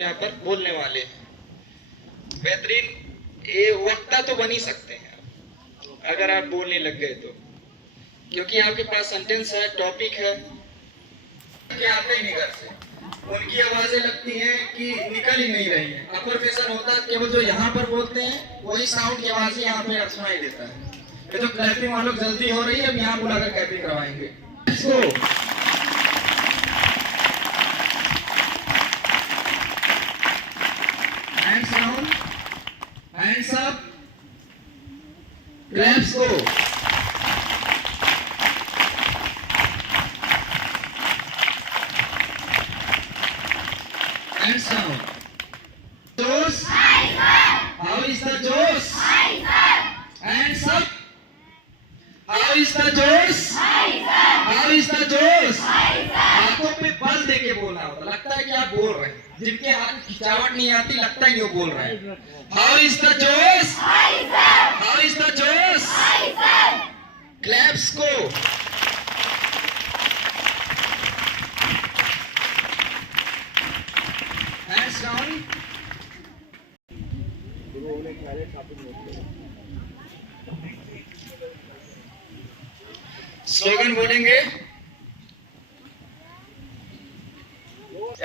यहाँ पर बोलने वाले बेहतरीन ये वक्ता तो बन ही सकते हैं अगर आप बोलने लग गए तो, क्योंकि आपके पास सेंटेंस है, टॉपिक है कि आते ही नहीं घर से। उनकी आवाजें लगती हैं कि निकल ही नहीं रही हैं। अफर्मेशन होता है केवल जो यहाँ पर बोलते हैं वही साउंड की आवाज यहाँ पे सुनाई देता है। ये तो क्लैपिंग वालों जल्दी हो रही है, अब यहाँ बुलाकर क्लैपिंग करवाएंगे इसको। Hands down, hands up, claps go. Hands down. Josh. How is the Josh? Hands up. How is the Josh? How is the Josh? हाथों पे बल देके बोलना होता, लगता है कि आप बोल रहे हैं। जिनके हाथ में खिंचावट नहीं आती, लगता ही नहीं वो बोल रहे हैं। How is the Josh? How is the Josh? Claps go. Hands down. Slogan बोलेंगे।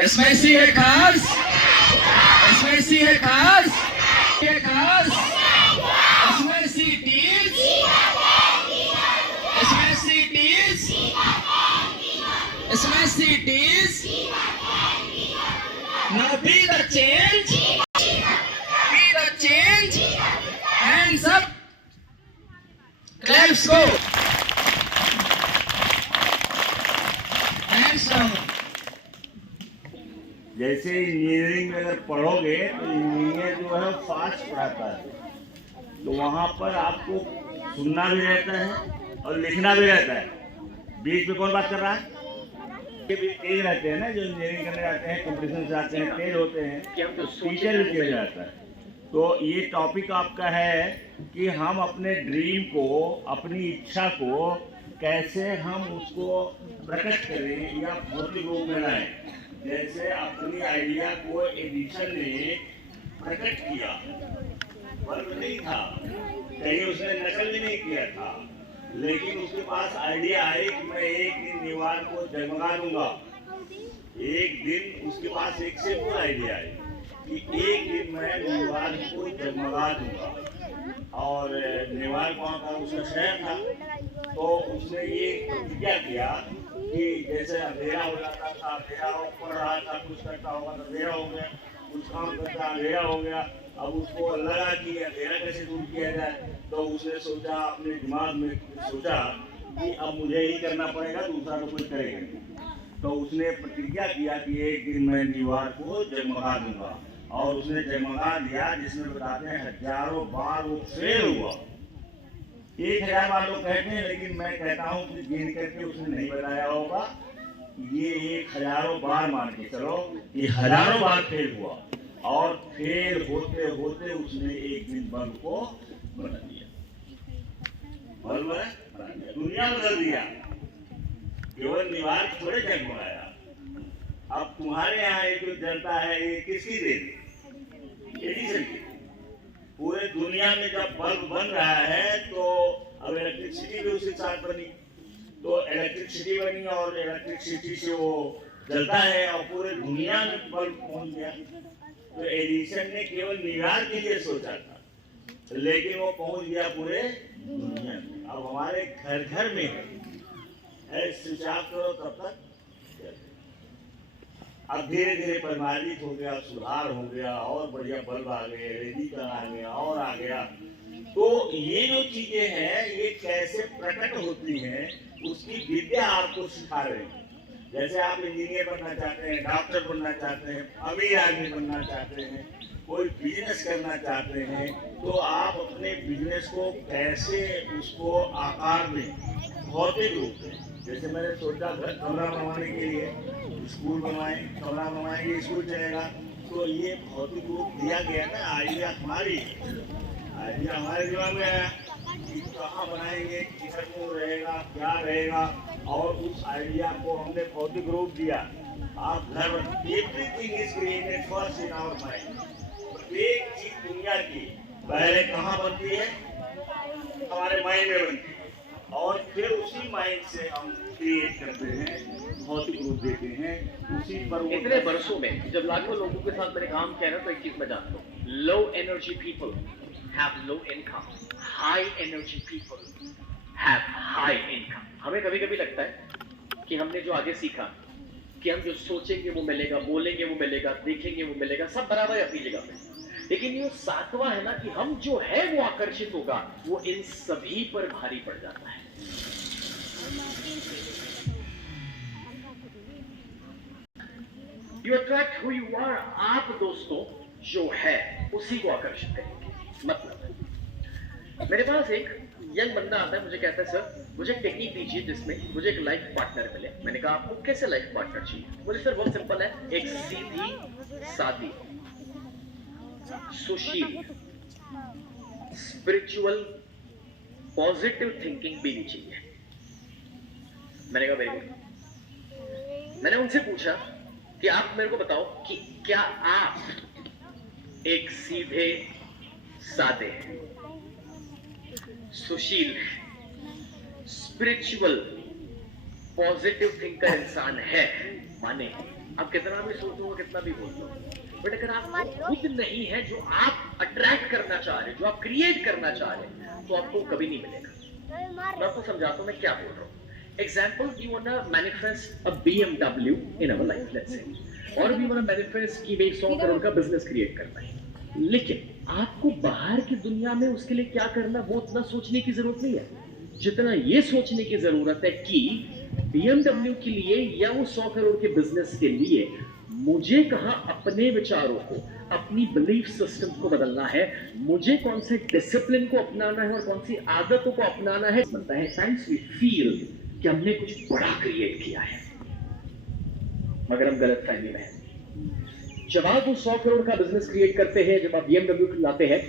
इसमें सी है खास, इसमें सी है खास, है खास, इसमें सी टीज, इसमें सी टीज, इसमें सी tease, now be the change, be the change, hands up, claps go, hands down. जैसे इंजीनियरिंग में अगर पढ़ोगे तो इंजीनियर जो है फास्ट पढ़ाता है, तो वहाँ पर आपको सुनना भी रहता है और लिखना भी रहता है। बीच में कौन बात कर रहा है? ये भी तेज रहते हैं ना, जो इंजीनियरिंग करने जाते हैं, कंपटीशन से आते हैं, तेज होते हैं, तो टीचर भी तेज रहता है। तो ये टॉपिक आपका है कि हम अपने ड्रीम को, अपनी इच्छा को कैसे हम उसको प्रकट करें या भौतिक रूप में लाएं। जैसे अपनी आइडिया को एडिशन ने प्रकट किया, बल्ब नहीं था, कहीं उसने नकल भी नहीं किया था, लेकिन उसके पास आइडिया आई कि मैं एक दिन दीवार को जगमगा दूंगा। एक दिन उसके पास एक सिंपल आइडिया आई कि एक दिन मैं दीवार को जगमगा दूंगा। और नेवार कौन था? उसका शहर था। तो उसने ये प्रतिज्ञा किया कि जैसे अंधेरा हो जाता था, अंधेरा पड़ रहा था, कुछ करता होगा तो अंधेरा हो गया, कुछ काम करता अंधेरा हो गया। अब उसको लगा कि अंधेरा कैसे दूर किया जाए, तो उसने सोचा, अपने दिमाग में सोचा कि अब मुझे ही करना पड़ेगा, दूसरा तो कोई करेगा नहीं। तो उसने प्रतिज्ञा किया कि एक दिन मैं दीवार को जगमगा दूंगा, और उसने जगमगा दिया, जिसमें बताते हैं हजारों बार वो फेल हुआ। 1000 बार लोग कहते हैं, लेकिन मैं कहता हूँ कि गिन करके उसने नहीं बताया होगा। ये 1000 बार मान के चलो, ये हजारों बार फेल हुआ, और फेल होते होते उसने एक दिन बल्ब को बना दिया। बल्ब बना दिया, दुनिया बदल दिया। केवल दीवार थोड़े जगमगाया। अब तुम्हारे यहाँ एक जो जनता है, ये किसकी देन? एडिसन की। पूरे दुनिया में जब बल्ब बन रहा है तो अब इलेक्ट्रिसिटी भी उसी साथ बनी, तो इलेक्ट्रिसिटी बनी और इलेक्ट्रिसिटी से वो जलता है और पूरे दुनिया में बल्ब पहुंच गया। तो एडिसन ने केवल दीवार के लिए सोचा था, लेकिन वो पहुंच गया पूरे दुनिया में। अब हमारे घर घर में है, स्विच ऑफ करो तब तक। अब धीरे धीरे परिमार्जित हो गया, सुधार हो गया, और बढ़िया बल्ब आ गए, एलईडी का आ गया और आ गया। तो ये जो चीजें हैं, ये कैसे प्रकट होती हैं, उसकी विद्या आपको सिखा रहे हैं। जैसे आप इंजीनियर बनना चाहते हैं, डॉक्टर बनना चाहते हैं, अमीर आदमी बनना चाहते हैं, कोई बिजनेस करना चाहते हैं, तो आप अपने बिजनेस को कैसे उसको आकार दें, भौतिक रूप में। जैसे मैंने सोचा घर कमरा बनवाने के लिए स्कूल बनवाएं, कमरा बनवाएंगे स्कूल चलेगा, तो ये भौतिक रूप दिया गया ना। आइडिया हमारे दिमाग में आया कि कहाँ बनाएंगे, किधर को रहेगा, क्या रहेगा, और उस आइडिया को हमने भौतिक रूप दिया। आप घर everything is created first in our mind. प्रत्येक चीज दुनिया की पहले कहाँ बनती है? हमारे माइंड में बनती है, और फिर उसी माइंड से हम क्रिएट करते हैं, भौतिक रूप देते हैं, उसी पर इतने वर्षों में जब लाखों लोगों के साथ मैंने काम किया ना, तो एक चीज मैं जानता हूँ, low energy people have low income, high energy people have high income. हमें कभी कभी लगता है कि हमने जो आगे सीखा कि हम जो सोचेंगे वो मिलेगा, बोलेंगे वो मिलेगा, देखेंगे वो मिलेगा, सब बराबर है अपनी जगह पे, लेकिन ये सातवां है ना कि हम जो है वो आकर्षित होगा, वो इन सभी पर भारी पड़ जाता है। You attract who you are. आप दोस्तों जो है उसी को आकर्षित करेंगे। मतलब मेरे पास एक यंग बंदा आता है, मुझे कहता है सर मुझे एक टेक्निक दीजिए जिसमें मुझे एक लाइफ पार्टनर मिले। मैंने कहा आपको कैसे लाइफ पार्टनर चाहिए? बोले सर बहुत सिंपल है, एक सीधी सादी सुशील स्पिरिचुअल पॉजिटिव थिंकिंग बीवी चाहिए। मैंने कहा वेरी गुड। मैंने उनसे पूछा कि आप मेरे को बताओ कि क्या आप एक सीधे सादे सुशील स्पिरिचुअल पॉजिटिव थिंकर इंसान है? माने आप कितना भी सोचो, कितना भी बोल लो, बट अगर आप खुद नहीं है जो आप अट्रैक्ट करना चाह रहे, जो आप क्रिएट करना चाह रहे, तो आपको कभी नहीं मिलेगा। मैं आपको समझाता हूं मैं क्या बोल रहा हूं। Example, you wanna manifest a BMW in our life, let's say, और भी wanna manifest कि भाई 100 करोड़ का बिजनेस क्रिएट करना है, लेकिन आपको बाहर की दुनिया में उसके लिए क्या करना वो उतना सोचने की जरूरत नहीं है जितना ये सोचने की जरूरत है कि BMW के लिए या वो 100 करोड़ के बिजनेस के लिए मुझे कहाँ अपने विचारों को, अपनी बिलीफ सिस्टम को बदलना है, मुझे कौन से डिसिप्लिन को अपनाना है और कौन सी आदतों को अपनाना है। बनता है टाइम्स वी फील कि हमने कुछ बड़ा क्रिएट किया है, मगर हम गलत फहमी में हैं। जब आप वो 100 करोड़ का बिजनेस क्रिएट करते हैं, जब आप BMW लाते हैं,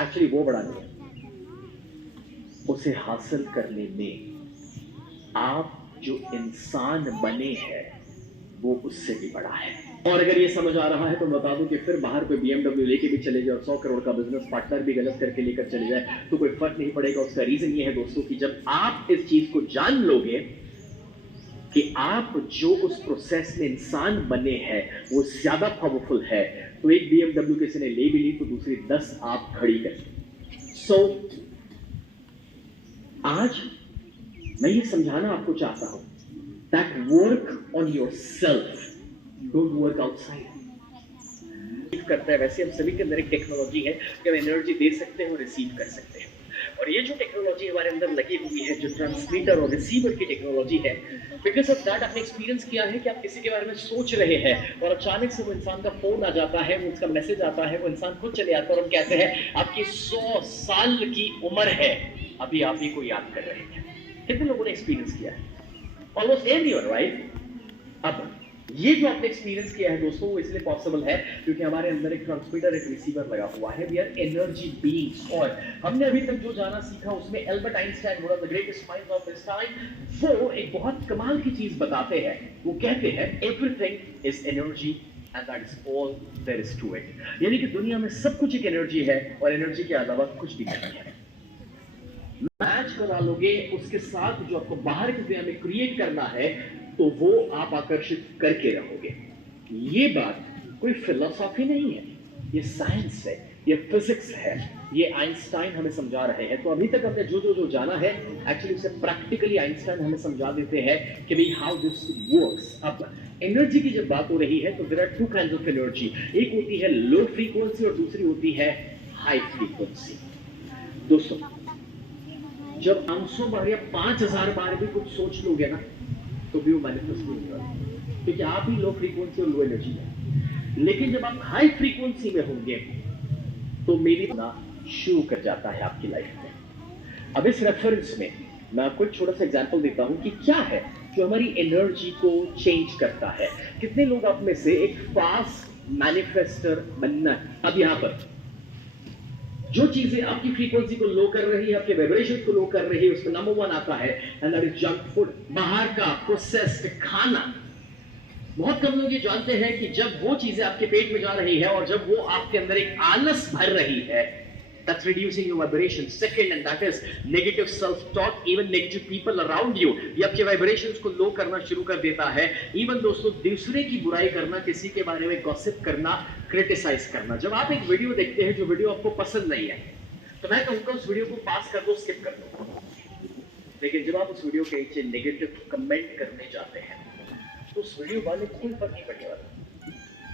एक्चुअली वो बड़ा नहीं है, उसे हासिल करने में आप जो इंसान बने हैं वो उससे भी बड़ा है। और अगर ये समझ आ रहा है तो बता दूं कि फिर बाहर पे BMW लेके भी चले जाए और 100 करोड़ का बिजनेस पार्टनर भी गलत करके लेकर चले जाए तो कोई फर्क नहीं पड़ेगा। उसका रीजन ये है दोस्तों कि जब आप इस चीज को जान लोगे कि आप जो उस प्रोसेस में इंसान बने हैं वो ज्यादा पावरफुल है, तो एक BMW किसी ने ले भी ली तो दूसरी 10 आप खड़ी कर। सो आज मैं ये समझाना आपको चाहता हूं that work on yourself, don't work outside। करता है वैसे हम सभी के अंदर एक टेक्नोलॉजी है कि हम एनर्जी दे सकते हैं और रिसीव कर सकते हैं, और ये जो टेक्नोलॉजी हमारे अंदर लगी हुई है, जो ट्रांसमीटर और रिसीवर की टेक्नोलॉजी है, बिकॉज ऑफ दैट आपने एक्सपीरियंस किया है कि आप किसी के बारे में सोच रहे हैं और अचानक से वो इंसान का फोन आ जाता है, वो उसका मैसेज आता है, वो इंसान खुद चले आता है और हम कहते हैं आपकी 100 साल की उम्र है, अभी आप ही को याद कर रहे हैं। कितने लोगों ने एक्सपीरियंस किया है? Almost everyone, right? अब ये जो आपने एक्सपीरियंस किया है दोस्तों, वो इसलिए पॉसिबल है क्योंकि हमारे अंदर एक ट्रांसमीटर, एक रिसीवर लगा हुआ है। We are energy beings. और हमने अभी तक जो जाना सीखा उसमें Albert Einstein, one of the greatest minds of his time, वो एक बहुत कमाल की चीज बताते हैं। वो कहते हैं everything is energy and that is all there is to it. यानी कि दुनिया में सब कुछ एक एनर्जी है और एनर्जी के अलावा कुछ भी नहीं है। मैच करा लोगे उसके साथ जो आपको बाहर की दुनिया में क्रिएट करना है तो वो आप आकर्षित करके रहोगे। ये बात कोई फिलोसॉफी नहीं है, ये साइंस है, ये फिजिक्स है, ये आइंस्टाइन हमें समझा रहे हैं। तो अभी तक हमने जो जाना है एक्चुअली उसे प्रैक्टिकली आइंस्टाइन हमें समझा देते हैं कि भाई हाउ दिस वर्क्स। अब एनर्जी की जब बात हो रही है तो there are two kinds of energy. एक होती है लो फ्रीक्वेंसी और दूसरी होती है हाई फ्रीक्वेंसी। दोस्तों जब 500 बार या 5000 बार भी कुछ सोच लोगे ना तो भी वो मैनिफेस्ट नहीं होगा, क्योंकि आप ही लो फ्रीक्वेंसी और लो एनर्जी है। लेकिन जब आप हाई फ्रीक्वेंसी में होंगे तो मेरी ना शुरू कर जाता है आपकी लाइफ में। अब इस रेफरेंस में मैं आपको एक छोटा सा एग्जांपल देता हूं कि क्या है जो हमारी एनर्जी को चेंज करता है। कितने लोग आप में से एक फास्ट मैनिफेस्टर बनना है? अब यहां पर जो चीजें आपकी फ्रीक्वेंसी को लो कर रही है, आपके वाइब्रेशन को लो कर रही है, उसमें नंबर 1 आता है and that is junk food. बाहर का प्रोसेस्ड खाना बहुत कम लोग ये जानते हैं कि जब वो चीजें आपके पेट में जा रही है और जब वो आपके अंदर एक आलस भर रही है, that's reducing your vibration. Second, and that is negative self-talk, even negative people around you. ये आपके vibrations को low करना शुरू कर देता है. Even दोस्तों दूसरे की बुराई करना, किसी के बारे में gossip करना, criticize करना. जब आप एक वीडियो देखते हैं जो वीडियो आपको पसंद नहीं है, तो मैं कहूँगा उस वीडियो को पास कर दो, skip कर दो. लेकिन जब आप उस वीडियो के नीचे नेगेटिव कमेंट करने जाते हैं, तो उस वीडियो वाले को कोई फर्क नहीं पड़ने वाला,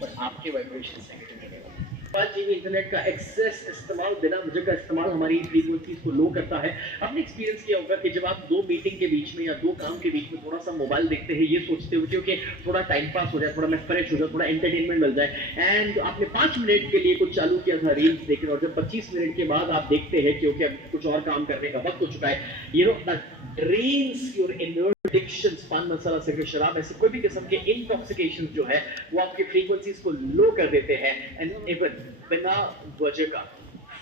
पर आपके वाइब्रेशंस नेगेटिव होने वाले. आज टीवी इंटरनेट का एक्सेस इस्तेमाल, बिना वजह का इस्तेमाल हमारी फ्रीक्वेंसीज को लो करता है. आपने एक्सपीरियंस किया होगा कि जब आप दो मीटिंग के बीच में या दो काम के बीच में थोड़ा सा मोबाइल देखते हैं, ये सोचते हो कि थोड़ा टाइम पास हो जाए, थोड़ा मैं फ्रेश हो जाए, थोड़ा एंटरटेनमेंट मिल जाए, एंड आपने 5 मिनट के लिए कुछ चालू किया था रील्स देखना, और जब 25 मिनट के बाद आप देखते हैं कि अब कुछ और काम करने का वक्त हो चुका है, you know that drains your energy. Addictions, पान मसाला, सिगरेट, शराब, ऐसे कोई भी किस्म के इंटॉक्सिकेशन जो है वो आपकी फ्रीक्वेंसीज को लो कर देते हैं. एंड इवन बिना वजह का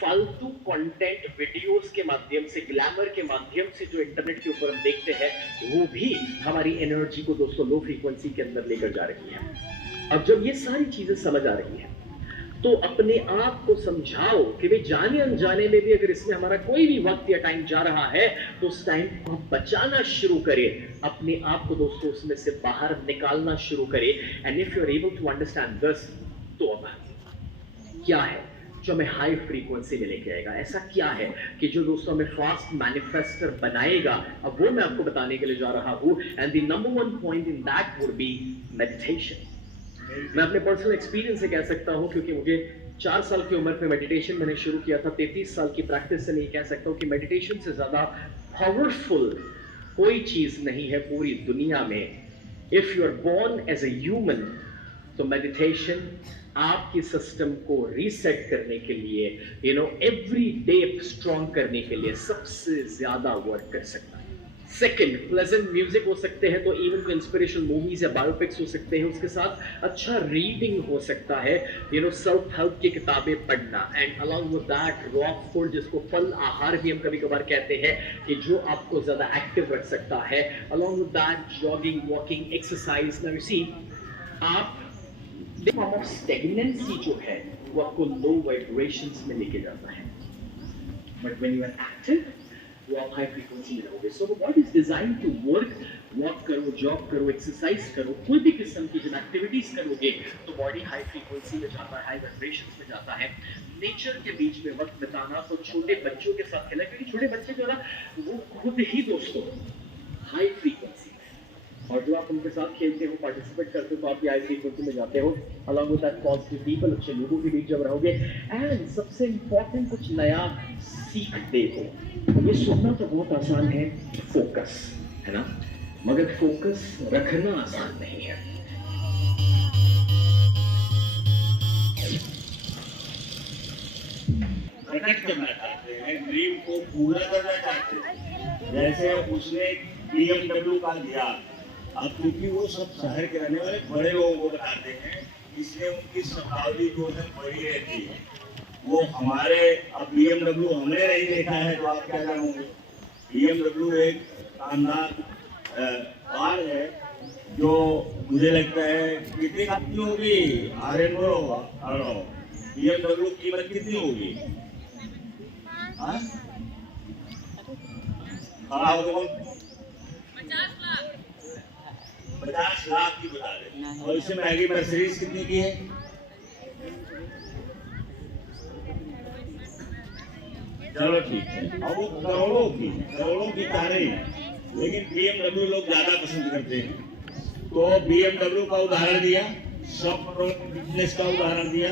फालतू कंटेंट वीडियोस के माध्यम से, ग्लैमर के माध्यम से जो इंटरनेट के ऊपर हम देखते हैं, वो भी हमारी एनर्जी को दोस्तों लो फ्रीक्वेंसी के अंदर लेकर जा रही है. अब जब ये सारी चीजें समझ आ रही है, तो अपने आप को समझाओ कि भाई जाने अनजाने में भी अगर इसमें हमारा कोई भी वक्त या टाइम जा रहा है, तो उस टाइम को हम बचाना शुरू करें, अपने आप को दोस्तों उसमें से बाहर निकालना शुरू करें. And if you are able to understand this, तो अब क्या है जो हमें हाई फ्रीक्वेंसी में लेके आएगा, ऐसा क्या है कि जो दोस्तों हमें फास्ट मैनिफेस्टर बनाएगा, अब वो मैं आपको बताने के लिए जा रहा हूँ. And the number 1 point in that would be meditation. मैं अपने पर्सनल एक्सपीरियंस से कह सकता हूं, क्योंकि मुझे 4 साल की उम्र पे मेडिटेशन मैंने शुरू किया था. 33 साल की प्रैक्टिस से नहीं कह सकता हूं कि मेडिटेशन से ज्यादा पावरफुल कोई चीज नहीं है पूरी दुनिया में. If you are born as a human, तो मेडिटेशन आपकी सिस्टम को रीसेट करने के लिए, you know every day strong करने के लिए सबसे ज्यादा वर्क कर सकता है. सेकंड, प्लेजेंट म्यूजिक हो सकते हैं, तो इवन को इंस्पिरेशनल मूवीज या बायोपिक्स हो सकते हैं, उसके साथ अच्छा रीडिंग हो सकता है, यू नो सेल्फ हेल्प की किताबें पढ़ना. And along with that raw food, जिसको फल आहार भी हम कभी कभार कहते हैं, कि जो आपको ज्यादा एक्टिव रख सकता है. Along with that jogging, walking, exercise. Now you see, आप फॉर्म ऑफ स्टेगनेंसी जो है वो आपको लो वाइब्रेशंस में लेके जाता है, but when you are active, वो आप हाई फ्रीक्वेंसी में रहोगे. So body is design to work. Walk करो, जॉब करो, एक्सरसाइज करो, कोई भी किस्म की जब एक्टिविटीज करोगे, तो बॉडी हाई फ्रीक्वेंसी में जाता है, हाई वाइब्रेशंस में जाता है. नेचर के बीच में वक्त बिताना, तो छोटे बच्चों के साथ खेलना, क्योंकि छोटे बच्चे जो है ना, वो खुद ही दोस्तों हाई फ्रीक्वेंसी, और जो आप उनके साथ खेलते हो, पार्टिसिपेट करते हो, तो आप हाई फ्रीक्वेंसी में जाते हो. Along with that positive people, अच्छे लोगों के बीच जब रहोगे, एंड सबसे इंपॉर्टेंट कुछ नया सीखते हो. ये सुनना तो बहुत आसान है, फोकस है ना, मगर फोकस रखना आसान नहीं है. प्रकट करना चाहते हैं, ड्रीम को पूरा करना चाहते हैं. जैसे उसने BMW का लिया, अब क्योंकि वो सब शहर के रहने वाले बड़े लोगों को बताते हैं, इसलिए उनकी शताब्दी जो है बड़ी रहती है. वो हमारे, अब BMW हमने नहीं देखा है, तो आप क्या जानोगे. BMW एक शानदार कार है, जो मुझे लगता है कितनी कितनी होगी, आर्यन बोलो, BMW कीमत कितनी होगी? हाँ, 50 लाख की बता रहे. और इससे महंगी मर्सिडीज कितनी की है? चलो ठीक है, अब वो करोड़ों की कारें हैं, लेकिन BMW लोग ज्यादा पसंद करते हैं. तो BMW का उदाहरण दिया, सब बिजनेस का उदाहरण दिया.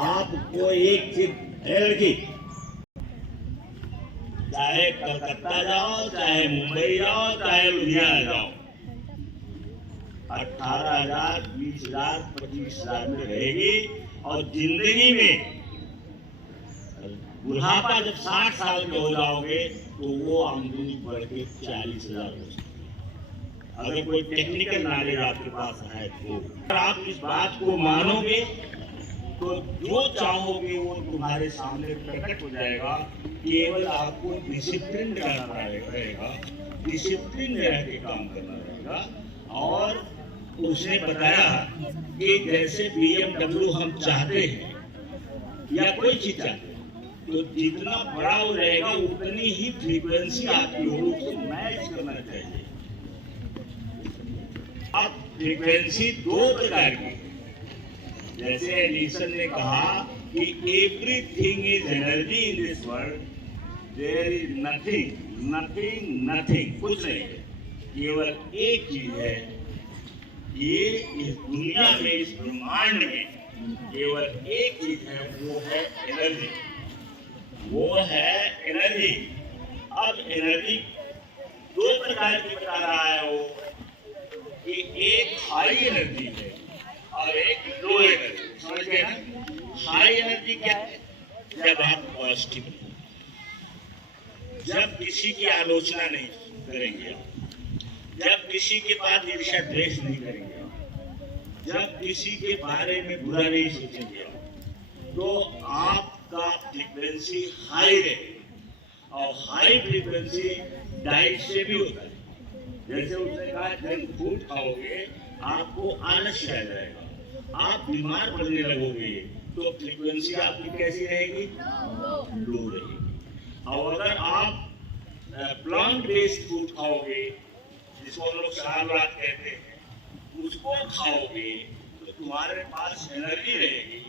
आपको एक चीज, लड़की, चाहे कलकत्ता जाओ, चाहे मुंबई जाओ, चाहे लुधियाना जाओ, 18,000, 20,000, 25,000 में रहेगी. और जिंदगी में बुढ़ापा जब 60 साल के हो जाओगे, तो वो आमदनी बढ़ के 40,000 हो सकती है, अगर कोई टेक्निकल नॉलेज आपके पास है तो. अगर आप इस बात को मानोगे, तो जो चाहोगे वो तुम्हारे सामने प्रकट हो जाएगा. केवल आपको डिसिप्लिन रहना रहेगा, डिसिप्लिन में रह के काम करना रहेगा, और उसने बताया कि जैसे BMW हम चाहते हैं या कोई चीज चाहते हैं, तो जितना बड़ा वो रहेगा उतनी ही फ्रीक्वेंसी आपकी हो, उसको मैच करना चाहिए। अब फ्रीक्वेंसी दो प्रकार की है। जैसे एडिसन ने कहा कि everything is energy in this world, there is nothing nothing nothing, कुछ नहीं है, केवल एक चीज है, ये इस दुनिया में, इस ब्रह्मांड में केवल एक चीज है, वो है एनर्जी, वो है एनर्जी। अब एनर्जी दो प्रकार की बता रहा है वो, कि एक हाई एनर्जी है और एक लो एनर्जी। समझ गए ना? हाई एनर्जी क्या है? जब आप पॉजिटिव, जब किसी की आलोचना नहीं करेंगे, जब किसी के पास ईर्ष्या द्वेष नहीं करेंगे, जब किसी के बारे में बुरा नहीं सोचेंगे, तो आपका फ्रीक्वेंसी हाई रहेगा। और हाई फ्रीक्वेंसी डाइट से भी होता है। जैसे उसने कहा जंक फूड खाओगे आपको आलस आ जाएगा, आप बीमार पड़ने लगोगे, तो फ्रीक्वेंसी आपकी कैसी रहेगी? लो रहेगी। और अगर आप प्लांट बेस्ड फूड खाओगे, जिसको हम लोग सलाद कहते हैं, उसको खाओगे तो तुम्हारे पास एनर्जी रहेगी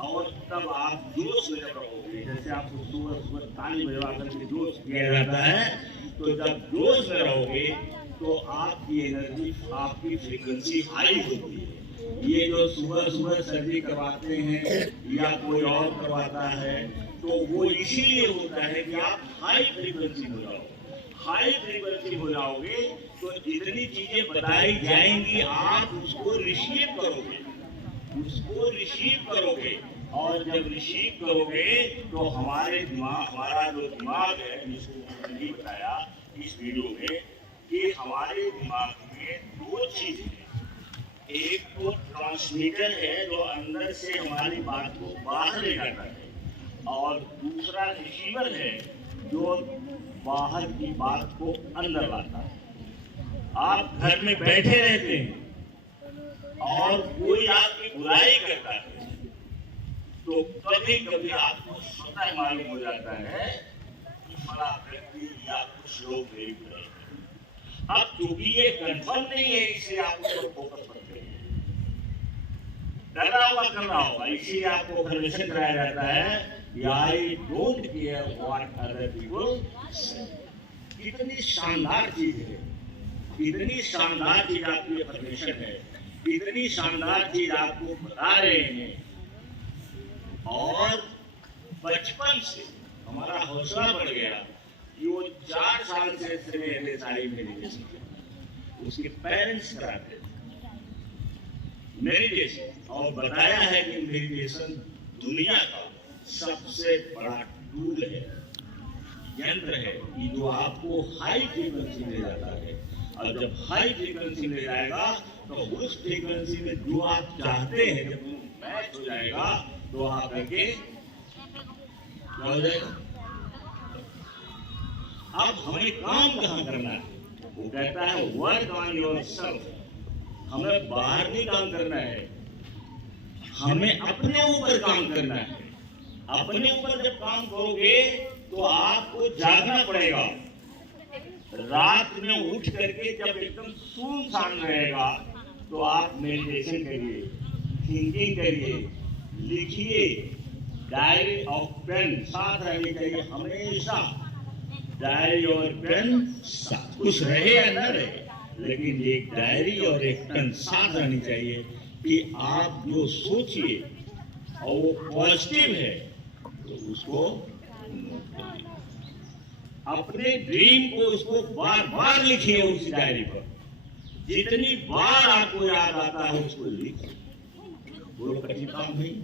और तब आप जोश में रहोगे। जैसे आपको सुबह सुबह ताली बजवा करके जोश दिया जाता है, तो जब जोश में रहोगे तो आपकी एनर्जी, आपकी फ्रीक्वेंसी हाई होती है। ये जो सुबह सुबह सर्जरी करवाते हैं या कोई और करवाता है, तो वो इसीलिए होता है कि आप हाई फ्रीक्वेंसी हो जाओ। हाई फ्रीक्वेंसी हो जाओगे तो जितनी चीजें बताई जाएंगी आप उसको रिसीव करोगे, उसको रिसीव करोगे। और जब रिसीव करोगे तो हमारे दिमाग, हमारा जो दिमाग है, जिसको मैंने बताया इस वीडियो में, कि हमारे दिमाग में दो चीजें हैं। एक तो ट्रांसमीटर है जो अंदर से हमारी बात को बाहर ले जाता है, और दूसरा रिसीवर है जो बाहर की बात को अंदर लाता है। आप घर में बैठे रहते हैं और कोई आपकी बुराई करता है, तो कभी कभी आपको स्वतः मालूम हो जाता है कि फला व्यक्ति या कुछ लोग मेरी बुराई करेंगे। अब क्योंकि ये कंफर्म नहीं है, इसलिए आप उस पर फोकस करते हैं, डरा हुआ कर रहा होगा, इसीलिए आपको कन्वेंशन कराया जाता है I don't care what other people से। कितनी शानदार चीज है, इतनी शानदार चीज आपकी परमिशन है, इतनी शानदार चीज आपको बता रहे हैं। और बचपन से हमारा हौसला बढ़ गया कि वो 4 साल से सारी मेडिटेशन, उसके पेरेंट्स कराते थे मेडिटेशन, और बताया है कि मेडिटेशन दुनिया का सबसे बड़ा टूल है, यंत्र है, कि जो आपको हाई फ्रीक्वेंसी ले जाता है। और जब हाई फ्रीक्वेंसी ले जाएगा तो उस फ्रीक्वेंसी में जो आप चाहते हैं, जब वो मैच हो जाएगा तो आप करके क्या हो जाएगा। अब हमें काम कहाँ करना है? वो कहता है वर्क ऑन योरसेल्फ। हमें बाहर नहीं काम करना है, हमें अपने ऊपर काम करना है। अपने ऊपर जब काम करोगे तो आपको जागना पड़ेगा। रात में उठ करके जब एकदम सुनसान रहेगा तो आप मेडिटेशन करिए, थिंकिंग करिए, लिखिए। डायरी और पेन साथ रहनी चाहिए हमेशा। डायरी और पेन साथ, कुछ रहे या न रहे, लेकिन एक डायरी और एक पेन साथ रहनी चाहिए कि आप जो सोचिए और वो पॉजिटिव है तो उसको, अपने ड्रीम को उसको बार बार लिखिए उस डायरी पर। जितनी बार आपको याद आता है उसको लिखिए। बोलो कठिन काम नहीं,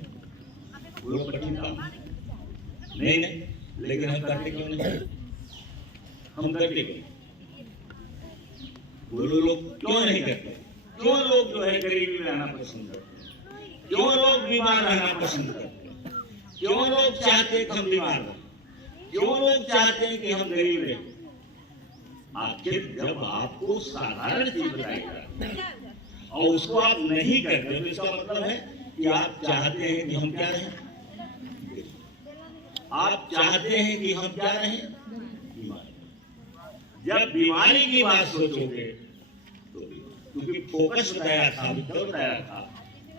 बोलो कठिन काम नहीं, नहीं, लेकिन हम करते क्यों नहीं? हम करते क्यों? बोलो लोग क्यों नहीं करते? क्यों लोग जो है गरीबी में रहना पसंद करते हैं? क्यों लोग बीमार रहना पसंद करते हैं? क्यों लोग चाहते हैं कि हम बीमार रहें? क्यों लोग चाहते हैं कि हम गरीब रहें? आखिर जब आपको साधारण चीज बताई जाती है, और उसको आप नहीं करते तो इसका मतलब है कि आप चाहते हैं कि हम क्या रहें, आप चाहते हैं कि हम क्या रहें, बीमार। जब बीमारी की बात सोचोगे तो क्योंकि फोकस बताया था, तो बताया था,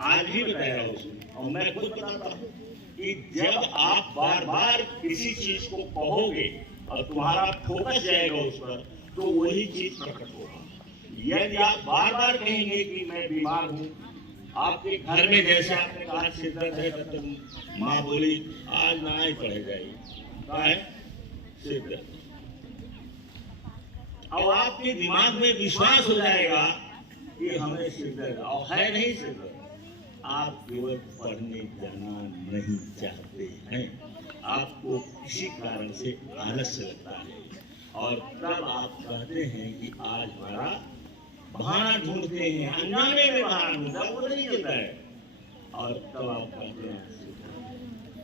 आज भी बताया उसने, और मैं खुद बताता हूँ कि जब आप बार बार किसी चीज को कहोगे और तुम्हारा फोकस जाएगा उस पर, तो वही चीज प्रकट होगा। यदि आप बार बार कहेंगे कि मैं बीमार हूँ, आपके घर में जैसे आपने कहा सिर दर्द है, तब तक माँ बोली आज ना ही पढ़े जाइए, कहा है सिर दर्द। अब आपके दिमाग में विश्वास हो जाएगा कि हमें सिर दर्द, और है नहीं सिर दर्द, आप केवल पढ़ने जाना नहीं चाहते हैं, आपको किसी कारण से आलस्य लगता है, और तब आप कहते हैं कि आज हमारा बहाना ढूंढते हैं, अनजाने में बहाना ढूंढता है, वो नहीं चलता है, और तब आप कहते हैं।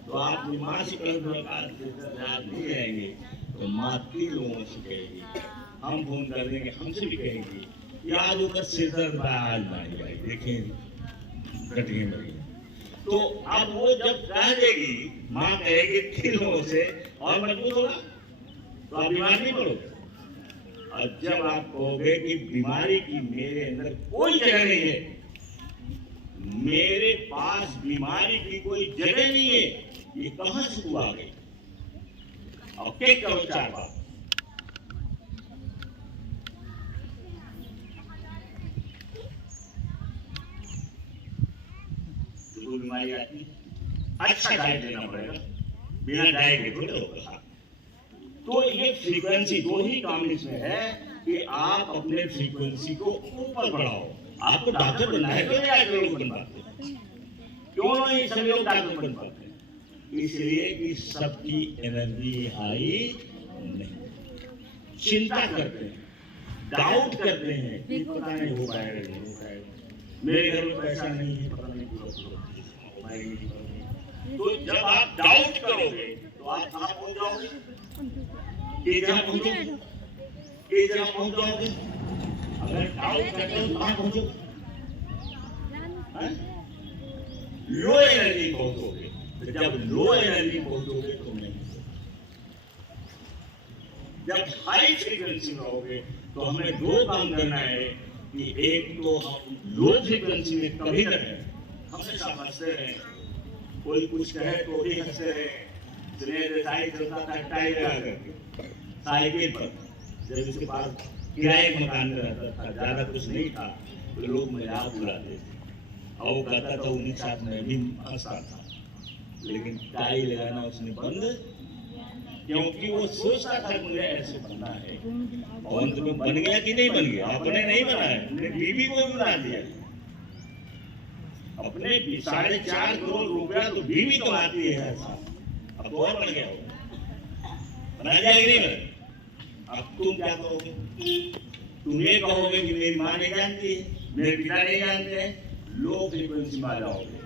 तो आप माँ से नहीं जाएंगे तो माँ 3 लोगों से कहेगी, हम फोन कर देंगे, हमसे भी कहेंगे कि आज ऊपर सिर दर्द आज मान जाए, देखें कटिंग में। तो अब वो जब कह देगी, माँ कहेगी 3 लोगों से, और मजबूत होगा तो आप बीमार नहीं पड़ोगे। और जब आप कहोगे कि बीमारी की मेरे अंदर कोई जगह नहीं है, मेरे पास बीमारी की कोई जगह नहीं है, ये कहां से तू आ गई, और क्या करो 4 बात। बीमारी आती है, अच्छा डाइट लेना पड़ेगा, बिना डाइट के थोड़े होगा। तो ये फ्रीक्वेंसी 2 ही काम इसमें है कि आप अपने फ्रीक्वेंसी को ऊपर बढ़ाओ। आपको डॉक्टर बनना है, क्यों डॉक्टर लोग बन पाते, क्यों नहीं सभी लोग डॉक्टर बन पाते, इसलिए कि सबकी एनर्जी हाई नहीं, चिंता करते हैं, डाउट करते हैं कि पता नहीं हो पाएगा, नहीं हो पाएगा, मेरे घर में पैसा नहीं है, पता नहीं पूरा तो जब आप डाउट करोगे तो आप कहाँ पहुंच जाओगे, कि जहाँ पहुंचोगे, कि जहाँ पहुंच जाओगे। अगर डाउट करते हो तो कहाँ पहुंचोगे, लो एनर्जी पहुंचोगे। तो जब लो एनर्जी पहुंचोगे तो नहीं, जब हाई फ्रीक्वेंसी में होगे तो हमें 2 काम करना है कि एक तो हम लो फ्रीक्वेंसी में कभी न रहें, हमेशा हंसते रहे, कोई कुछ कहे तो भी हंसते रहे। साइकिल चलता था टाइगर साइकिल पर, जब उसके पास किराए के मकान में रहता था, ज्यादा कुछ नहीं था, तो लोग मजाक उड़ाते थे, और वो कहता था उन्हीं साथ में भी हंसता था, लेकिन टाई लगाना उसने बंद, क्योंकि वो सोचता था मुझे ऐसे बनना है, और अंत में बन गया कि नहीं बन गया, अपने नहीं बना है, अपने बीवी को भी बना दिया, अपने 4.5 करोड़ रुपया तो बीवी कमाती है ऐसा, अब तो और बन गया हो, बना जाएगी नहीं बना। अब तुम क्या कहोगे, तुम ये कहोगे कि मेरी माँ नहीं जानती है, मेरे पिता नहीं जानते हैं, लो फ्रीक्वेंसी में आ जाओगे।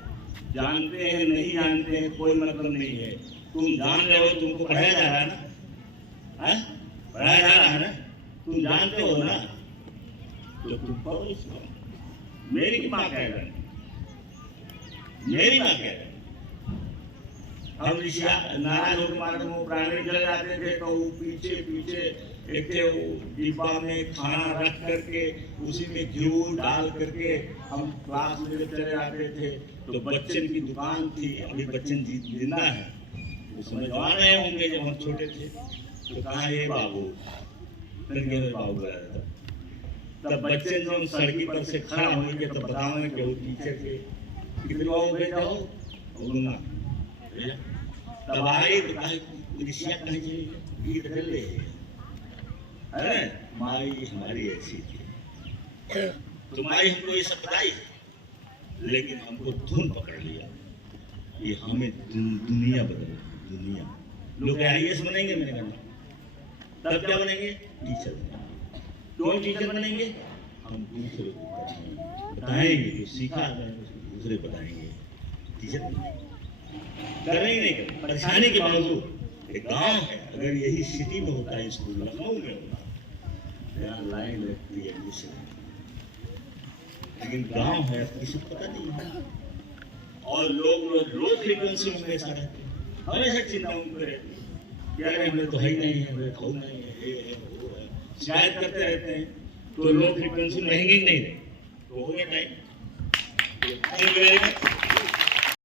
जानते हैं नहीं जानते हैं कोई मतलब नहीं है, तुम जान रहे हो, तुमको पढ़ाया जा रहा है ना, पढ़ाया जा रहा है ना, तुम जानते हो ना, तो तुम पढ़ो इसको। मेरी माँ कह रही, मेरी माँ कह रही, हम नाराज होकर मार्ग में प्राणी चले जाते थे, तो वो पीछे पीछे एक डिब्बा में खाना रख करके उसी में घी डाल करके हम क्लास में चले जाते थे। तो बच्चन की दुकान थी, अभी बच्चन जी जिंदा है, उसमें जवान रहे होंगे जब हम छोटे थे, तो कहा ये बाबू बाबू था, तब बच्चे जो सड़की पर से खड़ा होंगे तो बताओगे कि वो टीचर के कितने बाबू भेजा हो, तब आई तो कहा गीत कर ले, अरे माई हमारी ऐसी थी, तुम्हारी हमको ये सब बताई, लेकिन हमको धुन पकड़ लिया, ये हमें दुनिया बदल, दुनिया लोग IAS बनेंगे, मैंने कहा तब क्या बनेंगे, टीचर बनेंगे। क्यों टीचर बनेंगे, हम दूसरे को बताएंगे, जो सीखा है दूसरे बताएंगे, टीचर करेंगे नहीं करेंगे, परेशानी के बावजूद। एक गांव है, अगर यही सिटी में होता है, स्कूल लखनऊ में होता, यहाँ लाइन लगती है एडमिशन, लेकिन गांव है किसी को पता नहीं है, और लोग लो फ्रीक्वेंसी में हमेशा रहते हैं, हमेशा चिंताओं में रहते हैं, क्या करें हमें तो है ही नहीं है, हमें खाऊ नहीं है, ये है वो है, शिकायत करते रहते हैं। तो लो फ्रीक्वेंसी में रहेंगे ही नहीं, तो हो गया टाइम।